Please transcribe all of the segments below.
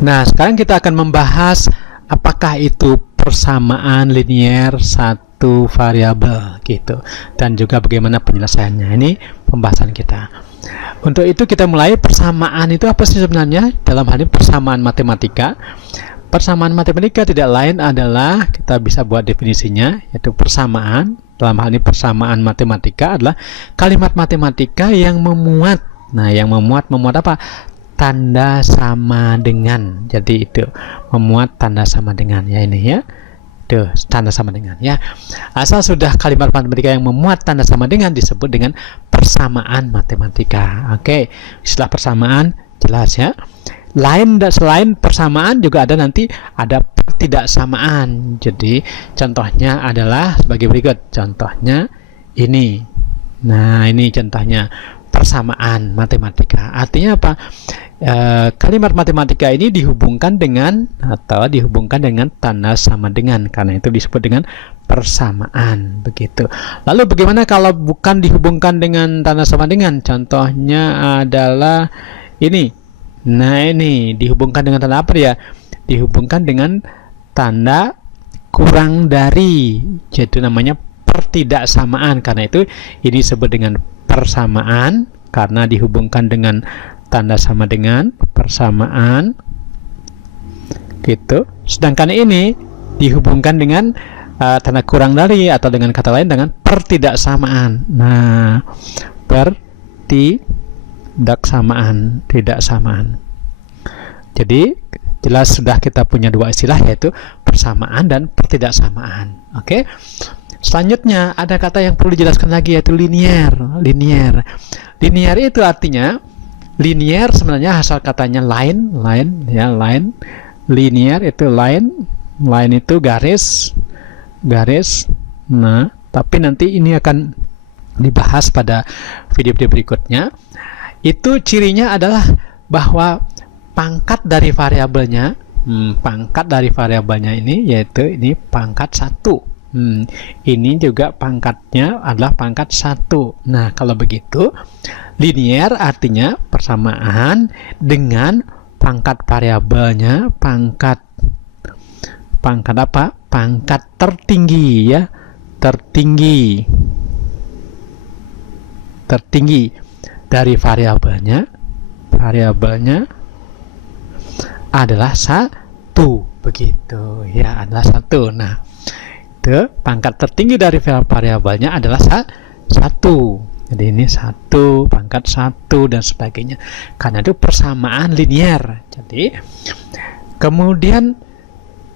Nah, sekarang kita akan membahas apakah itu persamaan linier satu variabel gitu, dan juga bagaimana penyelesaiannya. Ini pembahasan kita. Untuk itu kita mulai. Persamaan itu apa sih sebenarnya? Dalam hal ini persamaan matematika. Persamaan matematika tidak lain adalah, kita bisa buat definisinya, yaitu persamaan. Dalam hal ini persamaan matematika adalah kalimat matematika yang memuat. Nah, yang memuat apa? Tanda sama dengan. Jadi itu memuat tanda sama dengan, ya ini ya. Tuh, tanda sama dengan ya. Asal sudah kalimat matematika yang memuat tanda sama dengan disebut dengan persamaan matematika. Oke, istilah persamaan jelas ya. Selain persamaan juga ada nanti ada pertidaksamaan. Jadi contohnya adalah sebagai berikut. Contohnya ini. Nah, ini contohnya persamaan matematika. Artinya apa? Kalimat matematika ini dihubungkan dengan tanda sama dengan, karena itu disebut dengan persamaan. Begitu. Lalu bagaimana kalau bukan dihubungkan dengan tanda sama dengan? Contohnya adalah ini. Nah, ini dihubungkan dengan tanda apa ya? Dihubungkan dengan tanda kurang dari, jadi namanya pertidaksamaan. Karena itu ini disebut dengan persamaan karena dihubungkan dengan tanda sama dengan, persamaan gitu. Sedangkan ini dihubungkan dengan tanda kurang dari, atau dengan kata lain dengan pertidaksamaan. Nah, tidaksamaan. Jadi jelas sudah kita punya dua istilah, yaitu persamaan dan pertidaksamaan. Oke. Selanjutnya ada kata yang perlu dijelaskan lagi, yaitu linier. Linier itu artinya, linier sebenarnya asal katanya line ya, line. Linier itu line itu garis. Nah, tapi nanti ini akan dibahas pada video-video berikutnya. Itu cirinya adalah bahwa pangkat dari variabelnya, ini yaitu ini pangkat 1. Ini juga pangkatnya adalah pangkat 1. Nah, kalau begitu linier artinya persamaan dengan pangkat variabelnya, pangkat apa? Pangkat tertinggi ya, tertinggi dari variabelnya adalah 1, begitu ya, adalah 1. Nah, itu pangkat tertinggi dari variabelnya adalah 1. Jadi ini 1, pangkat 1 dan sebagainya. Karena itu persamaan linier. Jadi kemudian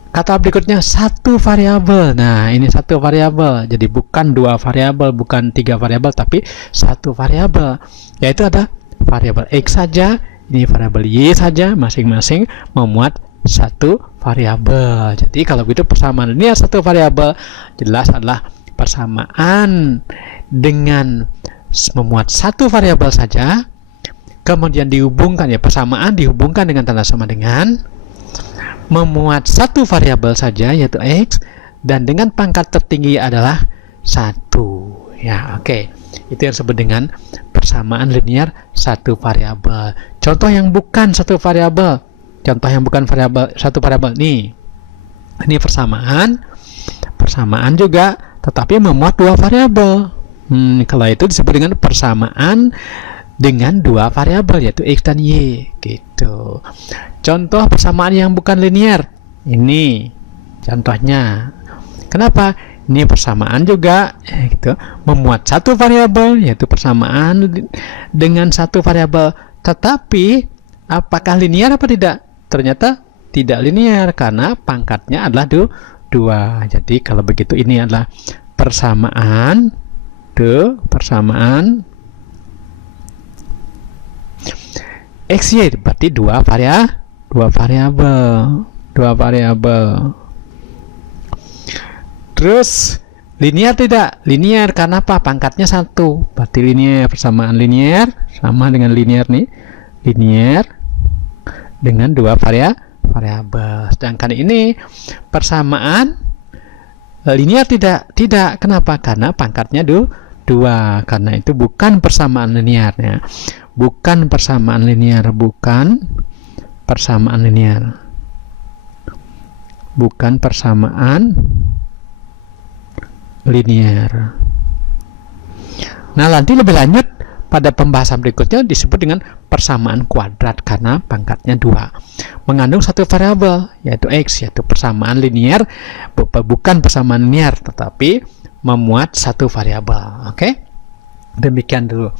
kata berikutnya satu variabel. Nah, ini satu variabel. Jadi bukan 2 variabel, bukan 3 variabel, tapi satu variabel. Yaitu ada variabel X saja, ini variabel Y saja, masing-masing memuat satu variabel. Jadi kalau begitu persamaan linear satu variabel jelas adalah persamaan dengan memuat satu variabel saja, kemudian dihubungkan ya, persamaan dihubungkan dengan tanda sama dengan, memuat satu variabel saja yaitu X, dan dengan pangkat tertinggi adalah 1 ya. Oke, itu yang disebut dengan persamaan linear satu variabel. Contoh yang bukan satu variabel, satu variabel nih, ini persamaan juga tetapi memuat 2 variabel. Kalau itu disebut dengan persamaan dengan 2 variabel yaitu X dan Y gitu. Contoh persamaan yang bukan linear ini contohnya. Kenapa? Ini persamaan juga gitu, memuat satu variabel yaitu persamaan dengan satu variabel, tetapi apakah linear apa tidak? Ternyata tidak linear karena pangkatnya adalah 2. Jadi kalau begitu ini adalah persamaan XY, berarti 2 variabel. Terus linear tidak? Linear karena apa? Pangkatnya 1. Berarti linear, persamaan linear sama dengan linear nih. Linear dengan 2 variabel. Sedangkan ini persamaan linear tidak. Kenapa? Karena pangkatnya 2. Karena itu bukan persamaan linearnya. Bukan persamaan linear, bukan persamaan linear, bukan persamaan linear. Nah, nanti lebih lanjut pada pembahasan berikutnya disebut dengan persamaan kuadrat karena pangkatnya 2. Mengandung satu variabel yaitu X, yaitu persamaan linear, bukan persamaan linear tetapi memuat satu variabel. Oke? Demikian dulu.